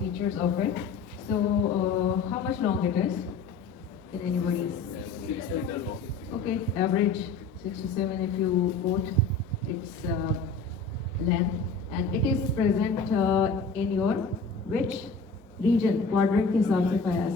features of it. So, how much long it is? Can anybody? 6 meter long. Okay, average 6 to 7 if you quote its length, and it is present in your which region? Quadrant के हिसाब से पाया.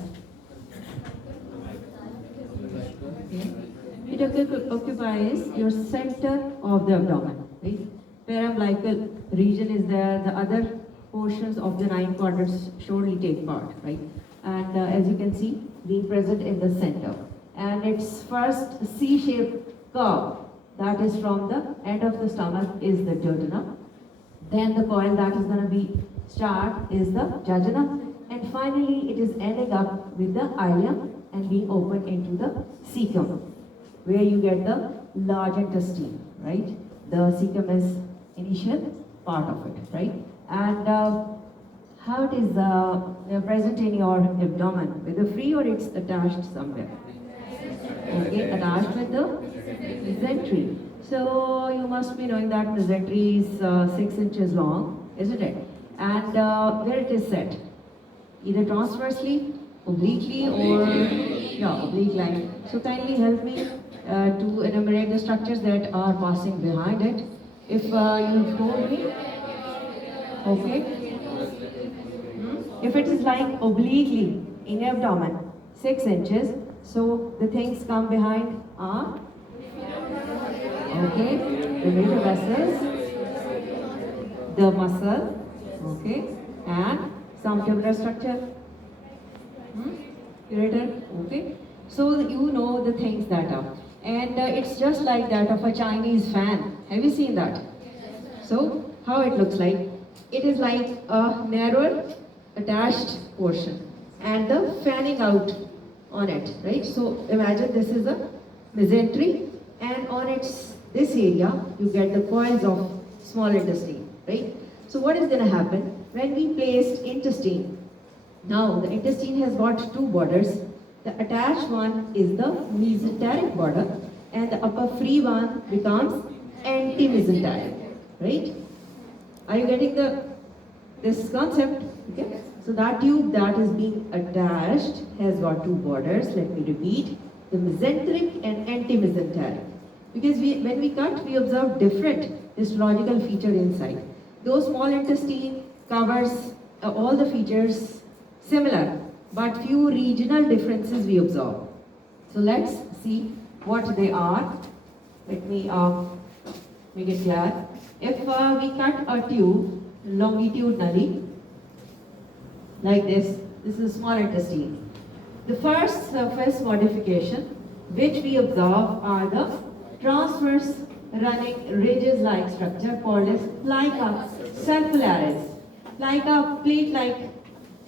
It occupies your center of the abdomen, right? Parambilical region is there. The other portions of the 9 quadrants surely take part, right? And as you can see, being present in the center. And its first C-shaped curve, that is from the end of the stomach, is the duodenum. Then the coil that is going to be start is the jejunum. And finally, it is ending up with the ileum and being opened into the cecum, where you get the large intestine, right? The cecum is initial part of it, right? And how it is present in your abdomen, whether free or it's attached somewhere. Okay, attached with the mesentery. So you must be knowing that mesentery is 6 inches long, isn't it? And where it is set? Either transversely, obliquely, or oblique line. So kindly help me to enumerate the structures that are passing behind it. If you told me, okay. If it is lying obliquely in abdomen, 6 inches, so the things come behind are, okay, the major vessels, the muscle, okay, and some tubular structure. Curator, okay. So you know the things that are. And it's just like that of a Chinese fan. Have you seen that? So, how it looks like? It is like a narrower attached portion and the fanning out on it, right? So, imagine this is a mesentery, and on this area, you get the coils of small intestine, right? So, what is going to happen? When we placed intestine, now the intestine has got 2 borders. The attached one is the mesenteric border, and the upper free one becomes anti-mesenteric, right? Are you getting this concept? Okay. So that tube that is being attached has got 2 borders. Let me repeat: the mesenteric and anti-mesenteric. Because when we cut, we observe different histological feature inside. Though small intestine covers all the features similar, but few regional differences we observe. So let's see what they are. Let me make it clear. If we cut a tube longitudinally, like this is small intestine. The first surface modification which we observe are the transverse running ridges-like structure called as plica circularis. Plica, plate-like,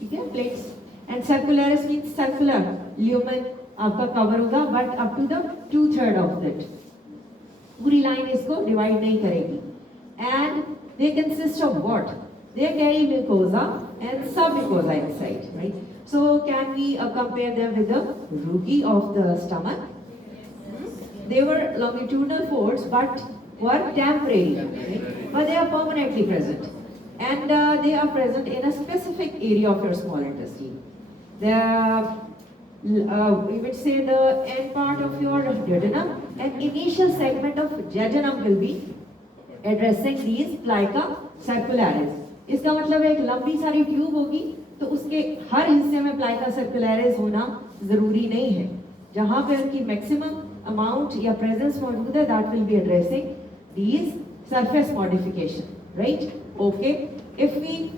okay, plates. And circularis means circular. Lumen आपका cover होगा, but up to the 2/3 of it. पूरी line इसको divide नहीं करेगी. And they consist of what? They carry mucosa and submucosa inside, right? So can we compare them with the rugae of the stomach? They were longitudinal folds, but were temporary, right? But they are permanently present, and they are present in a specific area of your small intestine. We would say the end part of your duodenum, and initial segment of jejunum will be addressing these plica circularis. इसका मतलब एक लंबी सारी tube होगी, तो उसके हर हिस्से में प्लाइका सर्कुलरिस होना जरूरी नहीं है. जहाँ पे उनकी मैक्सिमम अमाउंट या प्रेजेंस मौजूद है, that will be addressing these surface modification, right? Okay. If we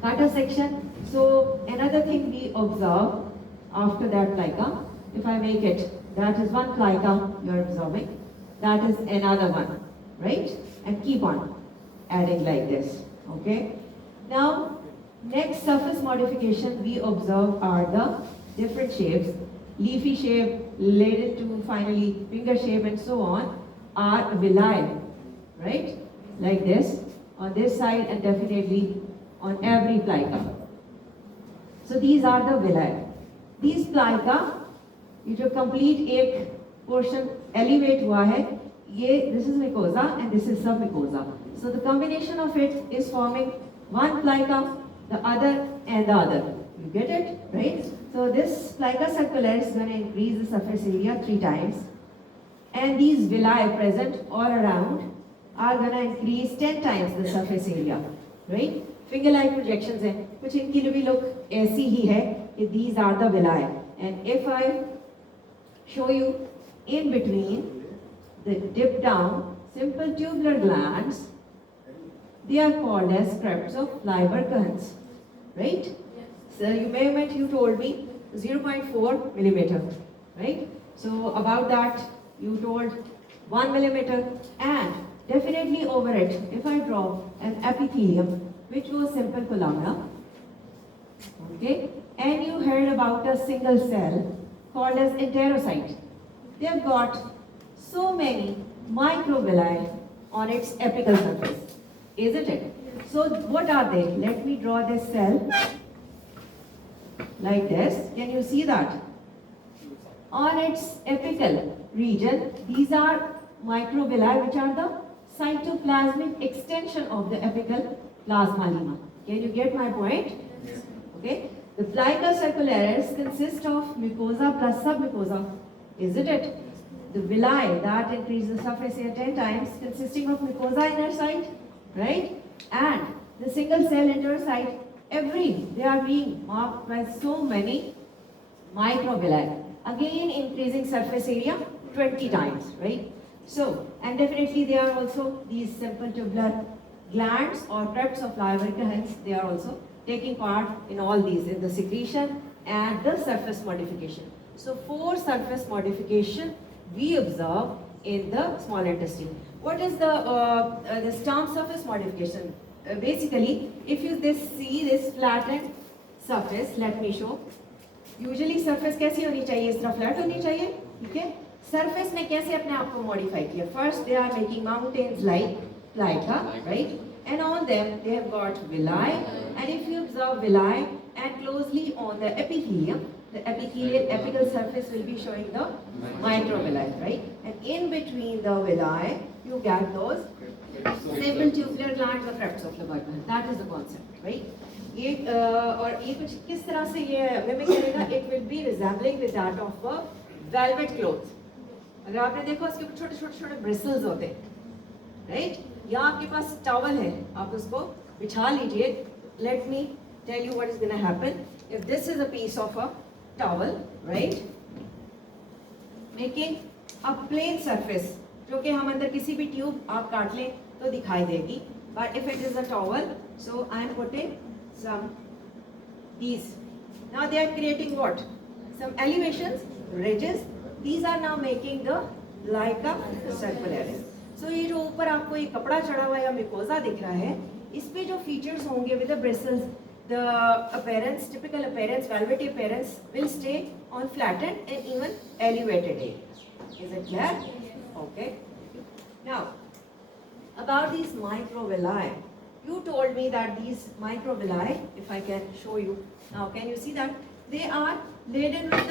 cut a section, so another thing we observe after that plica, if I make it, that is one plica you are observing, that is another one, right? And keep on adding like this, okay? Now, next surface modification we observe are the different shapes, leafy shape, laden to finally finger shape and so on, are villi, right? Like this, on this side and definitely on every plica. So these are the villi. These plica, ये जो complete एक portion elevate हुआ है, ये this is mucosa and this is submucosa. So the combination of it is forming one plica, the other and the other. You get it, right? So this plica circularis is going to increase the surface area 3 times, and these villi present all around are going to increase 10 times the surface area, right? Finger like projections हैं, कुछ इनकी भी look ऐसी ही है कि these are the villi, and if I show you in between the dip down simple tubular glands, they are called as crypts of Leiber-Kearns, right? So you measurement you told me 0.4 millimeter, right? So about that you told 1 millimeter, and definitely over it, if I draw an epithelium which was simple columnar, okay, and you heard about a single cell called as enterocyte. They've got so many microvilli on its apical surface, isn't it? So what are they? Let me draw this cell like this. Can you see that? On its apical region, these are microvilli which are the cytoplasmic extension of the apical plasma lemma. Can you get my point? Yes. Okay. The plica circularis consists of mucosa plus submucosa, isn't it? The villi that increase the surface area 10 times, consisting of mucosa inner side, right? And the single cell enterocyte, they are being marked by so many microvilli, again increasing surface area 20 times, right? So, and definitely they are also these simple tubular glands or crypts of Leiber-Kearns, they are also taking part in all these, in the secretion and the surface modification. So 4 surface modification we observe in the small intestine. What is the stump surface modification? Basically, if you see this flattened surface, let me show. Usually surface कैसी होनी चाहिए? इस तरह flat होनी चाहिए, ठीक है? Surface ने कैसे अपने आप को modify किया? First, they are making mountains like plica, right? And on them they have got villi. And if you observe villi and closely on the epithelium, the epithelial apical surface will be showing the microvilli, right? And in between the villi, you get those simple tubular glands or crypts of Leiber-Kearns. That is the concept, right? ये और ये कुछ किस तरह से ये mimic करेगा? It will be resembling with that of a velvet cloth. अगर आपने देखो उसके ऊपर छोटे-छोटे bristles होते हैं, right? या आपके पास towel है, आप उसको बिछा लीजिए. Let me tell you what is going to happen. If this is a piece of a towel, right? Making a plain surface, जो कि हम अंदर किसी भी ट्यूब आप काट लें तो दिखाई देगी. But if it is a towel, so I am putting some these. Now they are creating what? Some elevations, ridges. These are now making the plica circularis. So ये जो ऊपर आपको ये कपड़ा चढ़ा हुआ या mucosa दिख रहा है, इस पे जो features होंगे with the bristles, the appearance, typical appearance, velvety appearance will stay on flattened and even elevated areas. Is it clear? Okay. Now, about these microvilli, you told me that these microvilli, if I can show you, now can you see that? They are laden with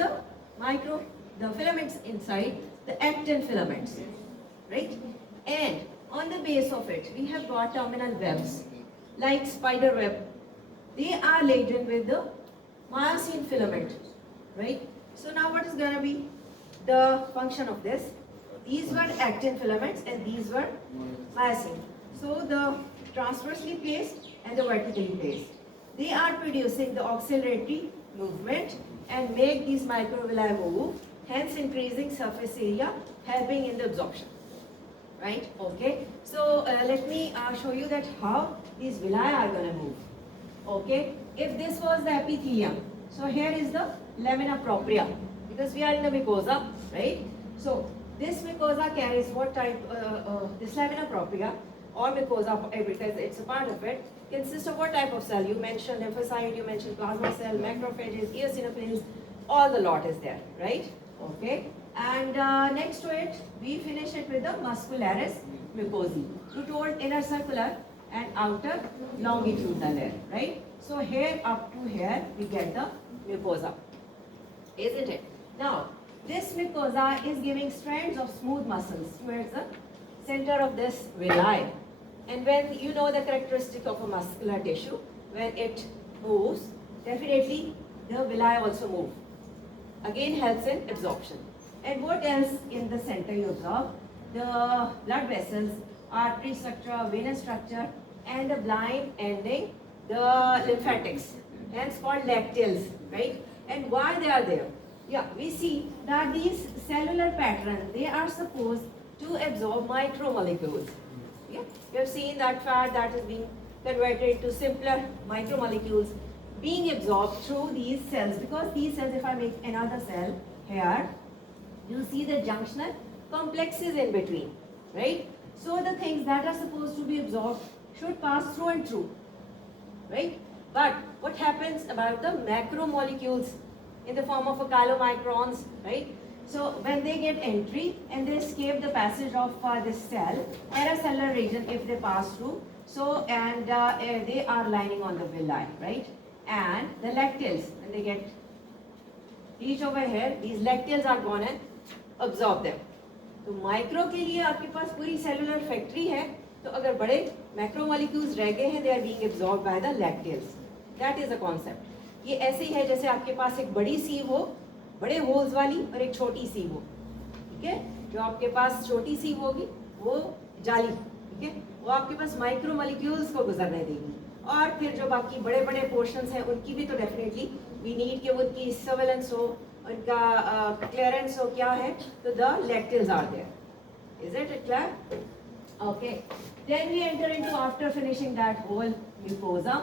the filaments inside, the actin filaments, right? And on the base of it, we have got terminal webs, like spider web. They are laden with the myosin filament, right? So now what is going to be the function of this? These were actin filaments and these were myosin. So the transversely placed and the vertically placed. They are producing the oscillatory movement and make these microvilli move, hence increasing surface area, helping in the absorption. Right? Okay. So let me show you that how these villi are going to move. Okay. If this was the epithelium, so here is the lamina propria, because we are in the mucosa, right? So this mucosa carries what type? This lamina propria or mucosa, because it's a part of it, consists of what type of cell? You mentioned lymphocyte, you mentioned plasma cell, macrophages, eosinophils, all the lot is there, right? Okay. And next to it, we finish it with the muscularis mucosae. You told inner circular and outer longitudinal layer, right? So here up to here, we get the mucosa, isn't it? Now, this mucosa is giving strands of smooth muscles towards the center of this villi. And when you know the characteristic of a muscular tissue, when it moves, definitely the villi also move. Again helps in absorption. And what else in the center you observe? The blood vessels, artery structure, venous structure, and the blind ending, the lymphatics, hence called lacteals, right? And why they are there? Yeah, we see that these cellular patterns, they are supposed to absorb micromolecules. Yeah, you have seen that fat that is being converted to simpler micromolecules being absorbed through these cells, because these cells, if I make another cell here, you see the junctional complexes in between, right? So the things that are supposed to be absorbed should pass through and through, right? But what happens about the macromolecules in the form of a chylomicrons, right? So when they get entry and they escape the passage of this cell, paracellular region, if they pass through, so and they are lining on the villi, right? And the lacteals, when they get reach over here, these lacteals are gone and absorb them. तो micro के लिए आपके पास पूरी cellular factory है, तो अगर बड़े macromolecules रह गए हैं, they are being absorbed by the lacteals. That is a concept. ये ऐसे ही है जैसे आपके पास एक बड़ी सीव हो, बड़े होल्स वाली, और एक छोटी सीव हो. ठीक है, जो आपके पास छोटी सीव होगी वो जाली, ठीक है, वो आपके पास माइक्रोमोलिक्यूल्स को गुजरने देगी, और फिर जो बाकी बड़े बड़े पोर्शंस हैं उनकी भी तो डेफिनेटली वी नीड कि उनकी सर्वेलेंस हो, उनका क्लियरेंस हो. क्या है? तो the lacteals are there. Is it clear? Okay, then we enter into, after finishing that whole mucosa,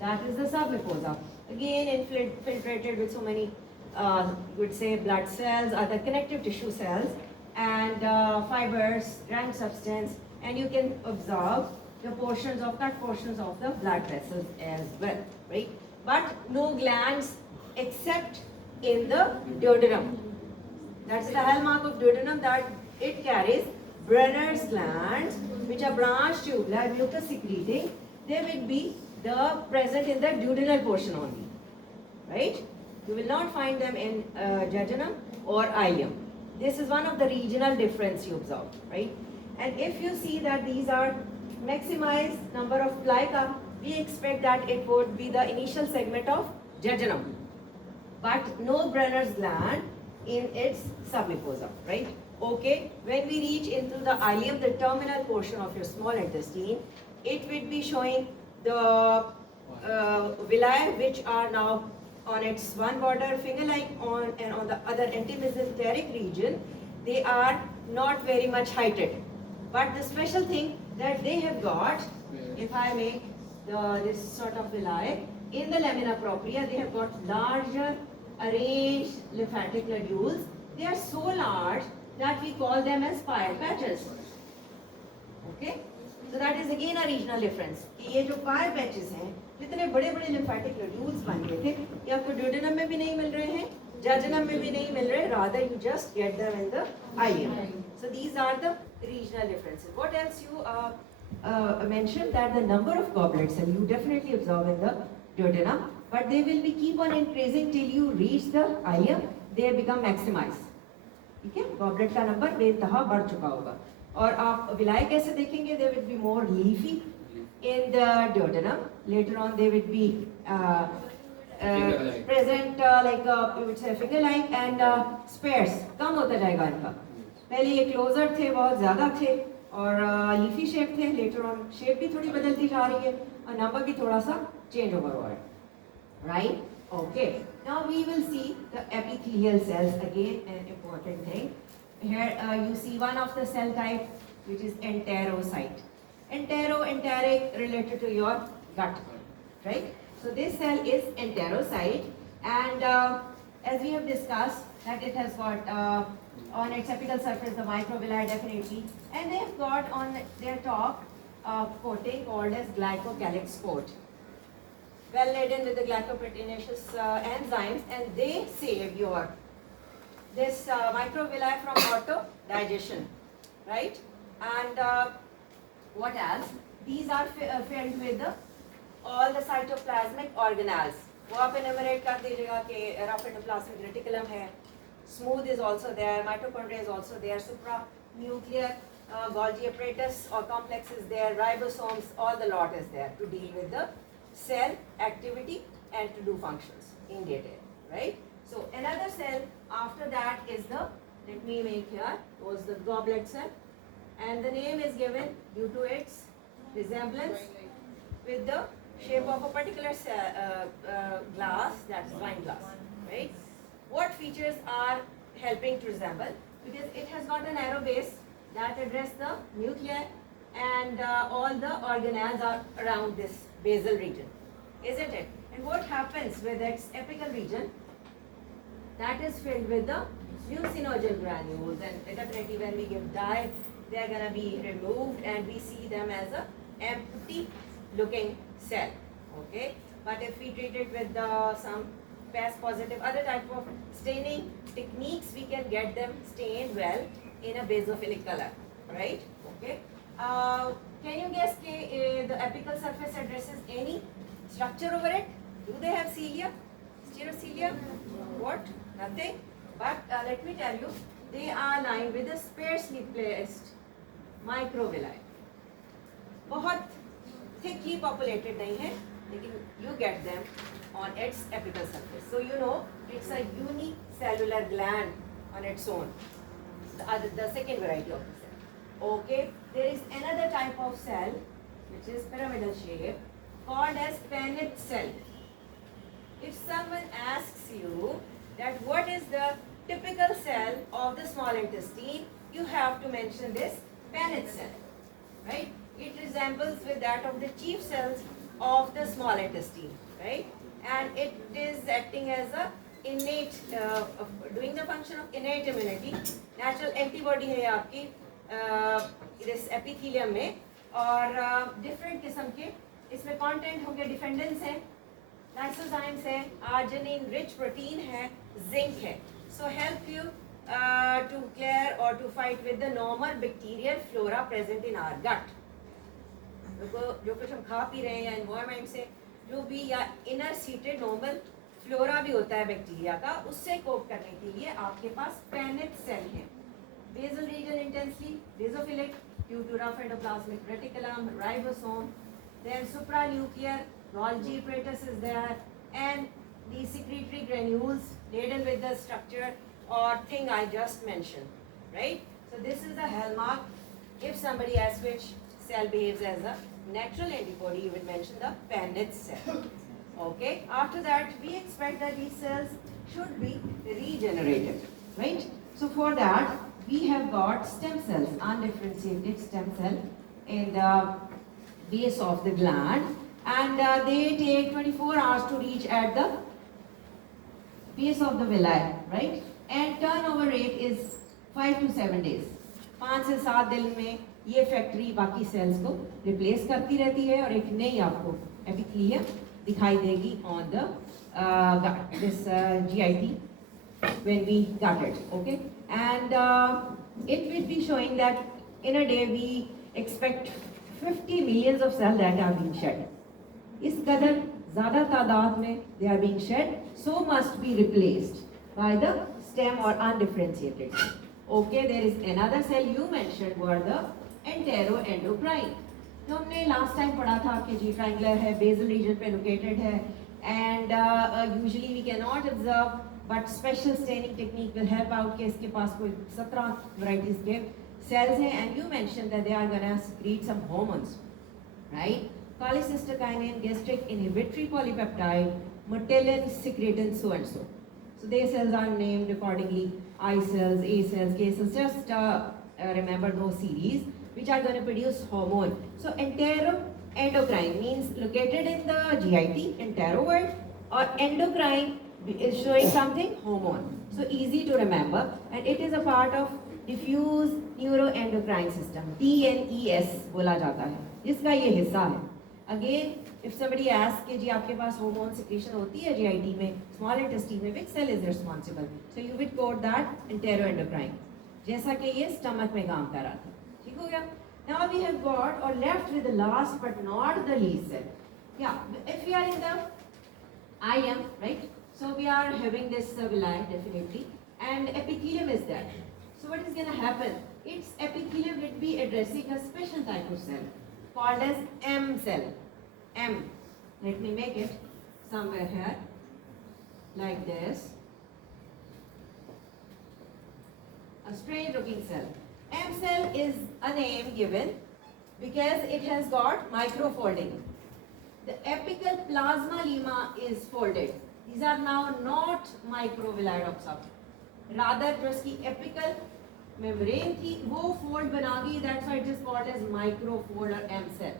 that is the submucosa. Again infiltrated with so many, you would say, blood cells, other connective tissue cells, and fibers, granule substance, and you can observe the portions of, cut portions of the blood vessels as well, right? But no glands except in the duodenum. That's the hallmark of duodenum, that it carries Brenner's glands, which are branch tubular, mucus secreting. They will be present in the duodenal portion only, right? You will not find them in jejunum or ileum. This is one of the regional difference you observe, right? And if you see that these are maximized number of plica, we expect that it would be the initial segment of jejunum, but no Brenner's gland in its submucosa, right? Okay, when we reach into the ileum, the terminal portion of your small intestine, it will be showing the villi, which are now on its one border finger-like on, and on the other antimesenteric region, they are not very much heighted. But the special thing that they have got, if I make this sort of villi, in the lamina propria, they have got larger arranged lymphatic nodules. They are so large that we call them as pile patches. Okay, so that is again a regional difference. ये जो pile patches हैं, जितने बड़े-बड़े lymphatic nodules बन गए थे, ये आपको duodenum में भी नहीं मिल रहे हैं, jejunum में भी नहीं मिल रहे, rather you just get them in the ileum. So these are the regional differences. What else you mentioned, that the number of goblets, and you definitely observe in the duodenum, but they will be keep on increasing till you reach the ileum. They become maximized. ठीक है, goblet का number बेतहा बढ़ चुका होगा. और आप विलाय कैसे देखेंगे? They will be more leafy in the duodenum. Later on they will be present like you would say finger like, and spares कम होता जाएगा इनका. पहले ये क्लोजर थे, बहुत ज़्यादा थे, और लीफी शेप थे. लेटर ऑन शेप भी थोड़ी बदलती जा रही है, और नंबर भी थोड़ा सा चेंज ओवर हुआ है, right? Okay, now we will see the epithelial cells, again an important thing. Here you see one of the cell type, which is enterocyte. Enteric related to your gut, right? So this cell is enterocyte, and as we have discussed, that it has got on its apical surface the microvilli definitely, and they have got on their top coating called as glycocalyx coat, well laden with the glycoproteinaceous enzymes, and they save your this microvilli from auto digestion, right? And what else? These are filled with all the cytoplasmic organelles. वो आप enumerate कर दीजिएगा कि rough endoplasmic reticulum है, smooth is also there, mitochondria is also there, supranuclear Golgi apparatus or complex is there, ribosomes, all the lot is there to deal with the cell activity and to do functions in detail, right? So another cell after that is the, let me make here, was the goblet cell, and the name is given due to its resemblance with the shape of a particular glass, that's wine glass, right? What features are helping to resemble? Because it has got a narrow base that address the nuclei, and all the organelles are around this basal region, isn't it? And what happens with its apical region? That is filled with the mucinogen granules, and definitely when we give dye, they are going to be removed and we see them as a empty looking cell, okay? But if we treat it with some PAS positive, other type of staining techniques, we can get them stained well in a basophilic color, right? Okay. Can you guess the apical surface addresses any structure over it? Do they have cilia? Stereocilia? What? Nothing. But let me tell you, they are lined with a sparsely placed microvilli. बहुत thickly populated नहीं है, लेकिन you get them on its apical surface. So you know it's a unicellular gland on its own. The second variety of the cell. Okay, there is another type of cell which is pyramidal shape called as Paneth cell. If someone asks you that what is the typical cell of the small intestine, you have to mention this Paneth cell, right? It resembles with that of the chief cells of the small intestine, right? And it is acting as a innate, doing the function of innate immunity. Natural antibody है आपकी इस epithelium में, और different किस्म के इसमें content होंगे, defendants हैं, lysozymes है, arginine rich protein है, zinc है. So help you to clear or to fight with the normal bacterial flora present in our gut. जो कुछ हम खा पी रहे हैं या environment से जो भी या inner seated normal फ्लोरा भी होता है बैक्टीरिया का, उससे कोप करने के लिए आपके पास Paneth cell है. Basal region intensely basophilic due to rough endoplasmic reticulum, ribosome, then supranuclear Golgi apparatus is there, and the secretory granules laden with the structure or thing I just mentioned, right? So this is the hallmark. If somebody asks which cell behaves as a natural antibody, you would mention the Paneth cell. Okay, after that we expect that these cells should be regenerated, right? So for that we have got stem cells, undifferentiated stem cell in the base of the gland, and they take 24 hours to reach at the base of the villi, right? And turnover rate is 5 to 7 days. 5 से 7 दिन में ये factory बाकी sales को replace करती रहती है और एक नई आपको एपिथेलियम दिखाई देगी on the this GIT when we got it, okay? And it will be showing that in a day we expect 50 millions of cells that are being shed. इस कदर ज़्यादा तादाद में they are being shed, so must be replaced by the stem or undifferentiated. Okay, there is another cell you mentioned were the enteroendocrine. जो हमने last time पढ़ा था कि जी ट्रायंगुलर है, बेसल रीजन पे लोकेटेड है, and usually we can not observe, but special staining technique will help out कि इसके पास कोई 17 वैरायटीज के सेल्स हैं, and you mention that they are gonna secrete some hormones, right? Cholecystokinin, gastric inhibitory polypeptide, Motilin, secretin, so and so. So these cells are named accordingly: I cells, A cells, K cells. Just remember those series which are going to produce hormone. So enteroendocrine means located in the GIT, entero word, or endocrine is showing something hormone. So easy to remember, and it is a part of diffuse neuroendocrine system. DNES बोला जाता है, जिसका ये हिस्सा है. Again, if somebody asks कि जी आपके पास hormone secretion होती है GIT में, small intestine में, which cell is responsible? So you would quote that enteroendocrine, जैसा कि ये stomach में काम कर रहा था. ठीक हो गया? Now we have got or left with the last but not the least cell. Yeah, if we are in the IM, right? So we are having this villi definitely, and epithelium is there. So what is going to happen? Its epithelium will be addressing a special type of cell called as M cell. M. Let me make it. somewhere here, like this. A strange looking cell. M cell is a name given because it has got microfolding. The apical plasma lemma is folded. These are now not microvilli of rather जो इसकी apical membrane थी वो fold बना गई. That's why it is called as microfold or M cell,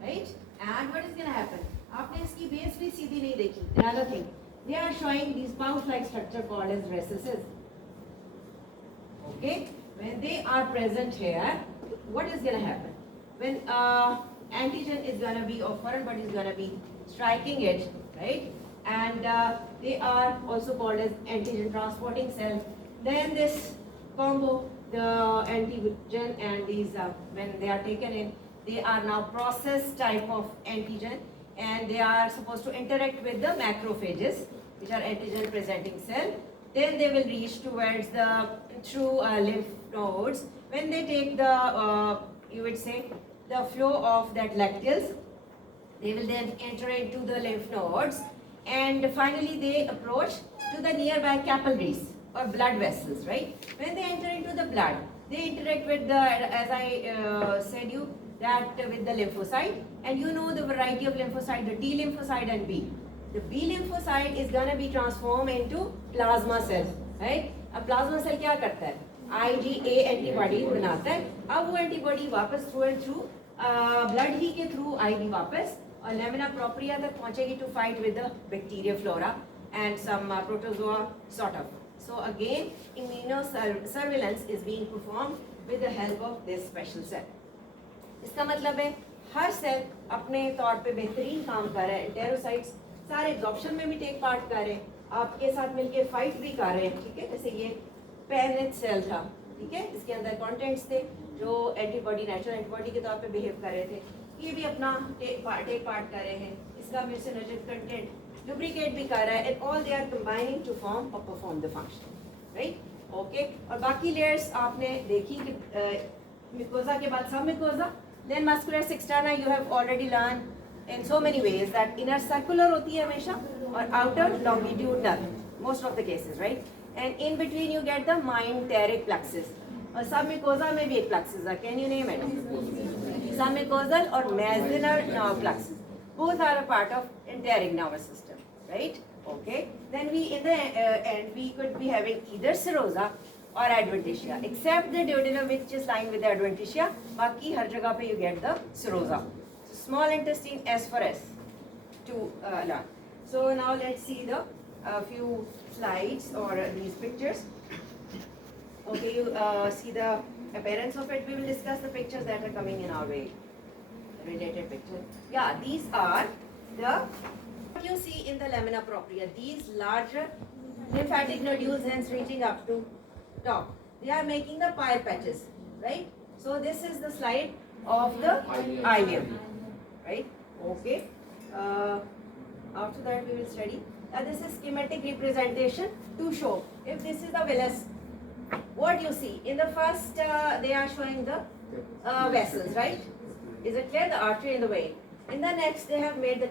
right? And what is going to happen? आपने इसकी base भी सीधी नहीं देखी. Another thing, they are showing these pouch-like structure called as recesses. Okay, when they are present here, what is going to happen? When antigen is going to be, or foreign body is going to be striking it, right? And they are also called as antigen transporting cells. Then this combo, the antigen and these, when they are taken in, they are now processed type of antigen, and they are supposed to interact with the macrophages, which are antigen presenting cell. Then they will reach towards the through lymph nodes. When they take the, you would say, the flow of that lacteals, they will then enter into the lymph nodes, and finally they approach to the nearby capillaries or blood vessels, right? When they enter into the blood, they interact with the, as I said you, that with the lymphocyte, and you know the variety of lymphocyte, the T lymphocyte and B. The B lymphocyte is going to be transformed into plasma cells, right? अब plasma cell क्या करता है? IgA antibody बनाता है. अब वो antibody वापस through and through blood ही के through आएगी वापस और lamina propria तक पहुंचेगी to fight with the bacteria flora and some protozoa sort of. So again, immunosurveillance is being performed with the help of this special cell. इसका मतलब है हर cell अपने तौर पे बेहतरीन काम कर रहा है. एंटेरोसाइट्स सारे एब्जॉर्प्शन में भी टेक पार्ट कर रहे हैं, आपके साथ मिलके फाइट भी कर रहे हैं, ठीक है? जैसे ये पेनिट सेल था, ठीक है, इसके अंदर कंटेंट्स थे जो एंटीबॉडी, नेचुरल एंटीबॉडी के तौर पे बिहेव कर रहे थे. ये भी अपना टेक पार्ट कर रहे हैं. इसका म्यूसिनोजेनिक कंटेंट लुब्रिकेट भी कर रहा है, and all they are combining to form और perform the function, right? Okay, और बाकी लेयर्स आपने देखी कि मिकोजा के बाद सब mucosa, then muscular cisterna you have already learned in so many ways that inner circular होती है हमेशा और outer longitudinal most of the cases, right? And in between you get the mesenteric plexus और submucosa में भी एक plexus है. Can you name it? Submucosal or mesenteric nerve plexus. Both are a part of enteric nervous system, right? Okay. Then we in the end we could be having either serosa or adventitia, except the duodenum which is lined with the adventitia. बाकी हर जगह पे you get the serosa. So small intestine as far as to learn. So now let's see the few slides or these pictures. Okay, you see the appearance of it. We will discuss the pictures that are coming in our way. Related pictures. Yeah, these are the what you see in the lamina propria. These larger lymphatic nodules hence reaching up to top. They are making the pile patches, right? So this is the slide of the ileum, right? Okay. After that we will study. This is schematic representation to show if this is the villus. What you see in the first, they are showing the vessels, right? Is it clear? The artery and the vein. In the next, they have made the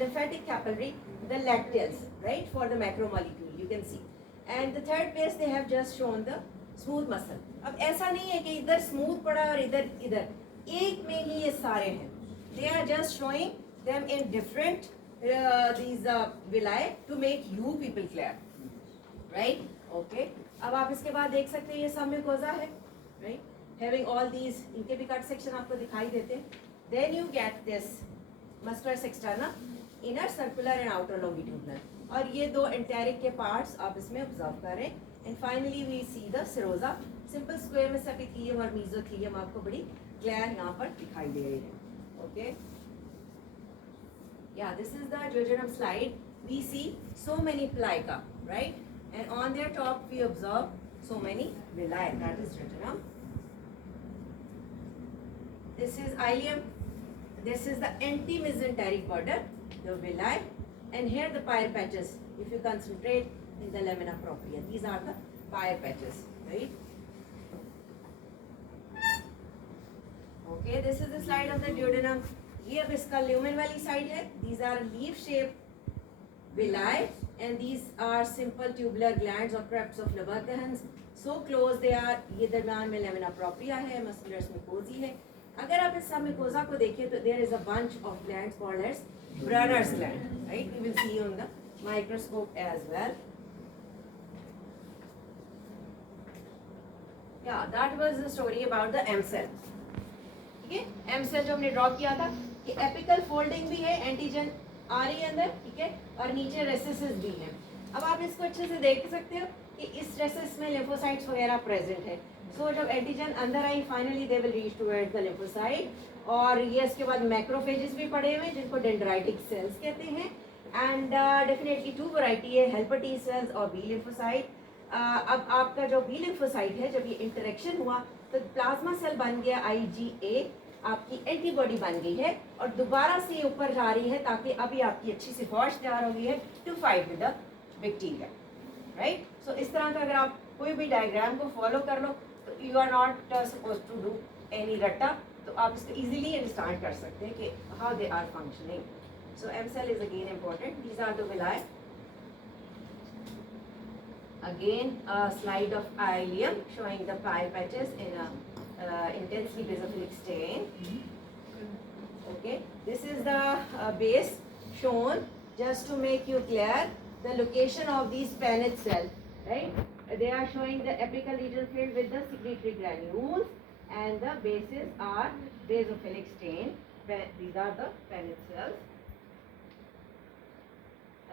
lymphatic capillary, the lacteals, right, for the macromolecule. You can see. And the third place they have just shown the smooth muscle. अब ऐसा नहीं है कि इधर smooth पड़ा और इधर एक में ही ये सारे हैं. They are just showing them in different these villi to make you people clear, right? Okay. अब आप इसके बाद देख सकते हैं ये submucosa है, right? Having all these, इनके भी cut section आपको दिखाई देते हैं. Then you get this muscular cisterna, inner circular and outer longitudinal. और ये दो enteric के parts आप इसमें observe करें. And finally we see the serosa, simple squamous epithelium और mesothelium आपको बड़ी clear यहाँ पर दिखाई दे रही है. Okay. Yeah, this is the duodenum slide. We see so many plica, right? And on their top we observe so many villi. That is duodenum. This is ileum. This is the anti-mesenteric border, the villi, and here the pire patches. If you concentrate in the lamina propria, these are the pire patches, right? Okay, this is the slide of the duodenum. ये अब इसका lumen वाली side है. These are leaf shape villi, and these are simple tubular glands or crepes of Langerhans. So close they are. ये दरम्यान में lamina propria है, muscular mucosa है. अगर आप इस submucosa को देखें तो there is a bunch of glands called as Brunner's gland, right? We will see on the microscope as well. Yeah, that was the story about the M cell. ठीक है, M cell जो हमने draw किया था कि apical folding भी है, antigen आ रही है अंदर, ठीक है, और नीचे रेसिसेस भी हैं. अब आप इसको अच्छे से देख सकते हो कि इस रेसिस में लिम्फोसाइट्स वगैरह प्रेजेंट है. सो जब एंटीजन अंदर I finally they will reach towards the lymphocyte. और ये इसके बाद मैक्रोफेजेस भी पड़े हुए हैं जिनको डेंड्राइटिक सेल्स कहते हैं. एंड डेफिनेटली टू वैरायटी है, हेल्पर टी सेल्स और बी लिम्फोसाइट. अब आपका जो बी लिम्फोसाइट है, जब ये इंटरेक्शन हुआ तो प्लाज्मा सेल बन गया IgA, आपकी एंटीबॉडी बन गई है और दोबारा से ऊपर जा रही है ताकि अभी आपकी अच्छी सी फौज तैयार हो गई है to fight with the bacteria, right. So इस तरह का अगर आप कोई भी डायग्राम को फॉलो कर लो तो you are not suppose to do any रट्टा, तो आप इसको इजीली अंडरस्टैंड कर सकते हैं कि how they are functioning. So M cell is again important. These are the villi. Again, a slide of ileum showing the pile patches in a intensely basophilic stain. Okay, this is the base shown just to make you clear the location of these Paneth cells, right? They are showing the apical region filled with the secretory granules, and the bases are basophilic stain. These are the Paneth cells.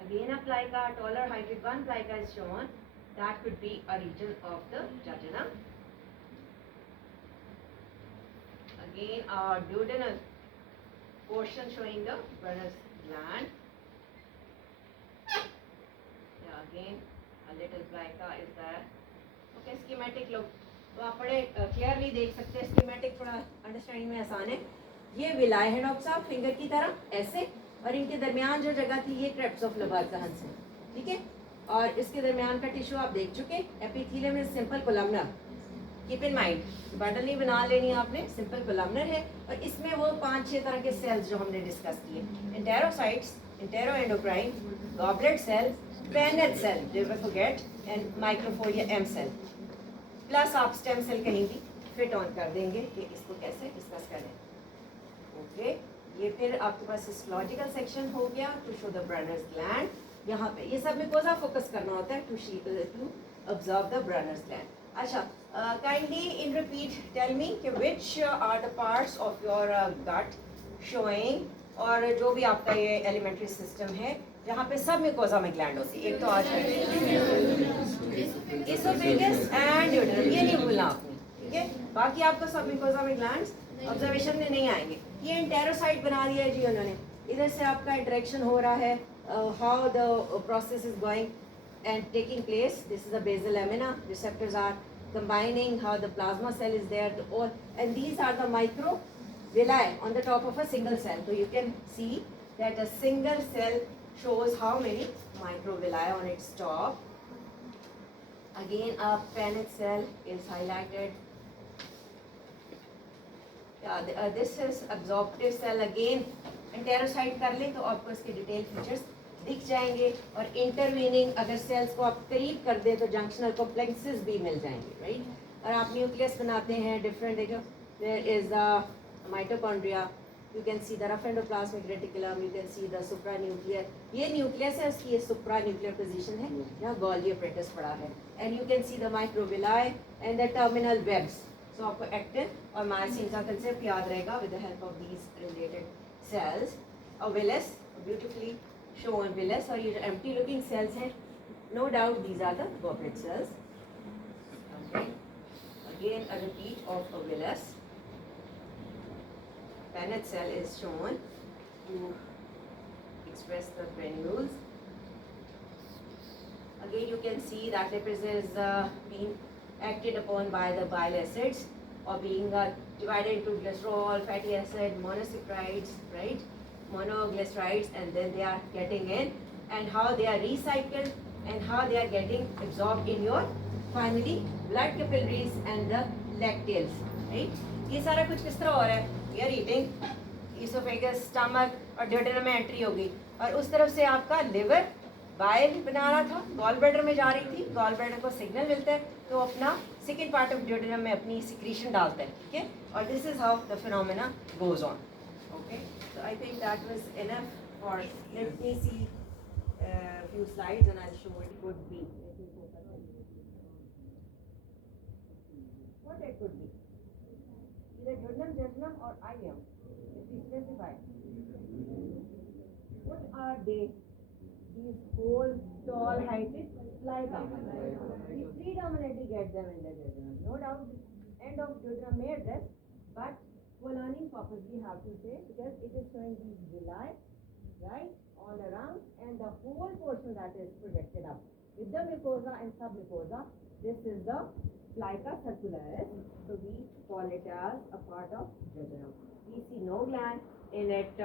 Again, a plica, taller heighted one plica is shown. That could be a region of the jejunum. Again, a duodenal portion showing the Brunner's gland. Yeah, again, a little plica is there. Okay, schematic look. तो आप बड़े clearly देख सकते हैं. Schematic थोड़ा understanding में आसान है. ये विलाय है डॉक्टर साहब, फिंगर की तरह ऐसे, और इनके दरमियान जो जगह थी ये क्रेप्स ऑफ Langerhans है, ठीक है. और इसके दरमियान का टिश्यू आप देख चुके. Epithelium is simple columnar. Keep in mind, button नहीं बना लेनी आपने, सिंपल कोलमनर है. और इसमें वो 5-6 तरह के सेल्स जो हमने डिस्कस किए, enterocytes, enteroendocrine, goblet cell, paneth cell, never forget, and microfold M cell. Plus आप स्टेम सेल कहीं भी फिट ऑन कर देंगे कि इसको कैसे डिस्कस करें. ओके, ये फिर आपके पास हिस्टोलॉजिकल सेक्शन हो गया to show the Brunner's gland. यहाँ पे ये सब म्यूकोसा फोकस करना होता है to observe the Brunner's gland. अच्छा, kindly in repeat tell me कि which are the parts of your gut showing, और जो भी आपका ये एलिमेंट्री सिस्टम है जहाँ पे सब म्यूकोसा में ग्लैंड होती है. एक तो आज इसोफेगस एंड ड्यूडेनम, ये नहीं भूलना आपने, ठीक है. बाकी आपका सब म्यूकोसा में ग्लैंड्स ऑब्जर्वेशन में नहीं आएंगे. ये एंटेरोसाइट बना दिया है जी उन्होंने. इधर से आपका इंटरेक्शन हो रहा है, how the process is going and taking place. This is a basal lamina. Receptors are combining, how the plasma cell is there to all, and these are the microvilli on the top of a single cell. So you can see that a single cell shows how many microvilli on its top. Again, a Paneth cell is highlighted. Yeah, this is absorptive cell. Again, enterocyte कर लें तो आपको इसके detail features दिख जाएंगे. और intervening अगर sales को आप करीब कर दें तो जंक्शनल कॉम्प्लेक्सेस भी मिल जाएंगे, राइट. और आप न्यूक्लियस बनाते हैं डिफरेंट. देखो, there is the mitochondria, you can see the rough endoplasmic reticulum, you can see the supra nuclear. ये न्यूक्लियस है, उसकी ये सुप्रा न्यूक्लियर पोजीशन है जहाँ गोल्गी apparatus पड़ा है. And you can see the microvilli and the terminal webs. So आपको actin और मायोसिन का कंसेप्ट याद रहेगा with the help of these related cells. A villus, beautifully shown villus, और ये जो empty looking cells हैं, no doubt these are the goblet cells. Okay. Again a repeat of a villus. Paneth cell is shown to express the granules. Again you can see that lipase is being acted upon by the bile acids, or being divided into glycerol, fatty acid, monosaccharides, right? Monoglycerides, and then they are getting in, and how they are recycled and how they are getting absorbed in your finally blood capillaries and the lacteals, right? ये सारा कुछ किस तरह हो रहा है? We are eating, esophagus, stomach और duodenum में एंट्री होगी, और उस तरफ से आपका लिवर बाइल बनाना था, गॉल ब्लैडर में जा रही थी, गॉल ब्लैडर को सिग्नल मिलता है तो अपना सेकेंड पार्ट ऑफ ड्यूडेनम में अपनी सिक्रीशन डालता है, ठीक है. और this is how the phenomena goes on. Okay, so I think that was enough for, let me see few slides and I'll show it could be. Let me focus on what it could be. Either duodenum, jejunum or ileum. If we specify. What are they? These whole tall heighted plica. We predominantly get them in the jejunum. No doubt, end of jejunum may address, but planning purpose we have to say because it is showing these villi, right, all around, and the whole portion that is projected up with the mucosa and submucosa. This is the plica circularis, so we call it as a part of jejunum. We see no gland in it,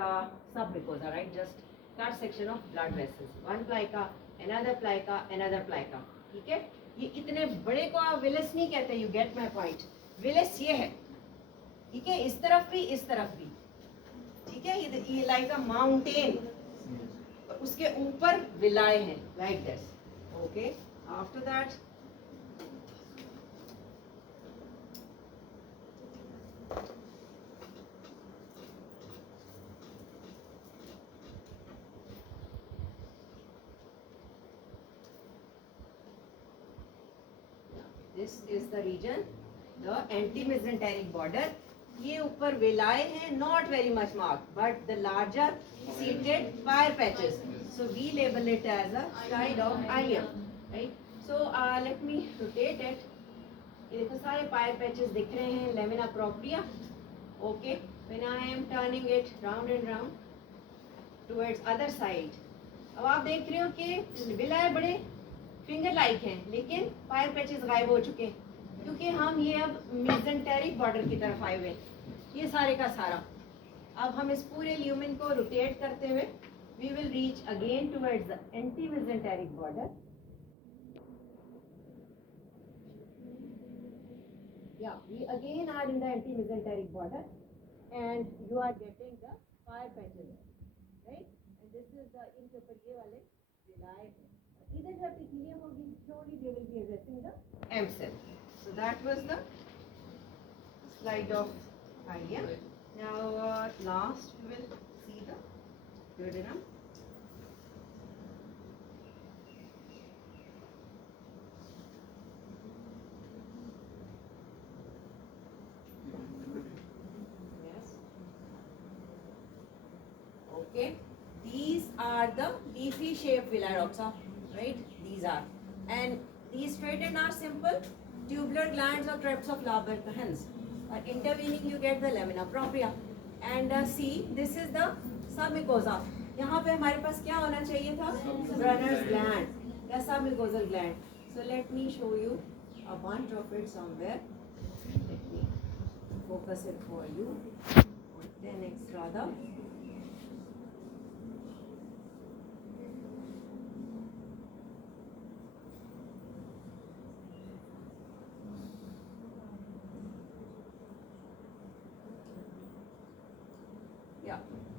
submucosa, right, just cut section of blood vessels, one plica, another plica, another plica. ठीक है, ये इतने बड़े को आप villous नहीं कहते. You get my point. Villous ये है, ठीक है, इस तरफ भी इस तरफ भी, ठीक है, ये लाइक अ माउंटेन, उसके ऊपर विलाय हैं like this. Okay, after that this is the region, the anti-mesenteric border. ये ऊपर विलाय है, not very much marked, but the larger seated fire patches. So we label it as a side of ileum, right? So let me rotate it. ये देखो सारे fire patches दिख रहे हैं, lamina propria. Okay, when I am turning it round and round towards other side. अब आप देख रहे हो कि विलाय बड़े फिंगर लाइक हैं, लेकिन फायर पैचेस गायब हो चुके हैं क्योंकि हम ये अब मेसेंटेरिक बॉर्डर की तरफ आए हुए. ये सारे का सारा अब हम इस पूरे ल्यूमेन को रोटेट करते हुए we will reach again towards the anti mesenteric border. Yeah, we again are in the anti-mesenteric border, and you are getting the fire patches, right? And this is the इनके ऊपर ये वाले villi. Either the epithelium होगी, slowly they will be addressing the M cell. So that was the slide of ileum. Now last we will see the duodenum. Yes. Okay. These are the leafy shaped villi doxa. Right, these are, and these straightened are simple tubular glands or crypts of Langerhans. Intervening you get the lamina propria, and see this is the submucosa. यहाँ पे हमारे पास क्या होना चाहिए था? Brunner's gland या submucosal gland. So let me show you a bunch of it somewhere. Let me focus it for you. 10x rather.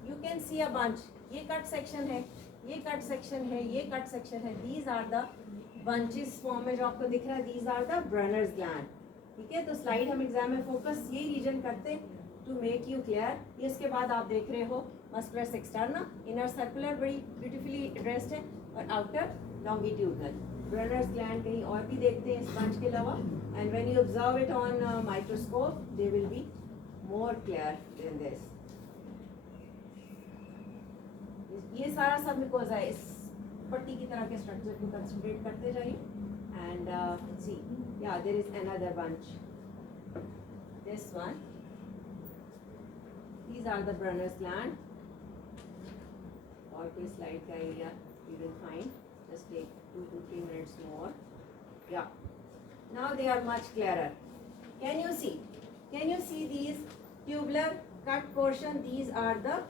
You can see a bunch. ये cut section है, ये कट सेक्शन है, ये cut section है. These are the bunches form में जो आपको दिख रहा है. These are the Brunner's gland. ठीक है, तो स्लाइड हम एग्जाम में फोकस ये रीजन करते टू मेक यू क्लियर. ये इसके बाद आप देख रहे हो मस्कुलस एक्सटर्ना, इनर सर्कुलर बड़ी ब्यूटीफुली एड्रेस्ड है, और आउटर लॉन्गिट्यूडनल. Brunner's gland कहीं और भी देखते हैं इस बंच के अलावा, and when you observe it on microscope, they will be more clear than this. ये सारा सब म्यूकोसा है. इस पट्टी की तरह के स्ट्रक्चर को कंसंट्रेट करते जाइए, and see ya there is another bunch. This one, these are the Brunner's gland. और कोई स्लाइड का area you will find. Just take 2 to 3 minutes more. Yeah, now they are much clearer. Can you see these tubular cut portion? These are the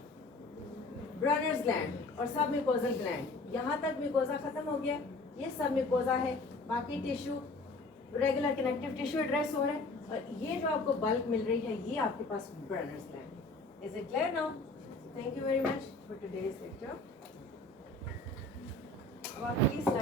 Brunner's gland और सब mucosal gland. यहाँ तक mucosa खत्म हो गया, ये सब म्यूकोजा है. बाकी tissue regular connective tissue address हो रहा है, और ये जो आपको बल्क मिल रही है ये आपके पास Brunner's gland. Is it clear now? Thank you very much for today's lecture. about 3 slides.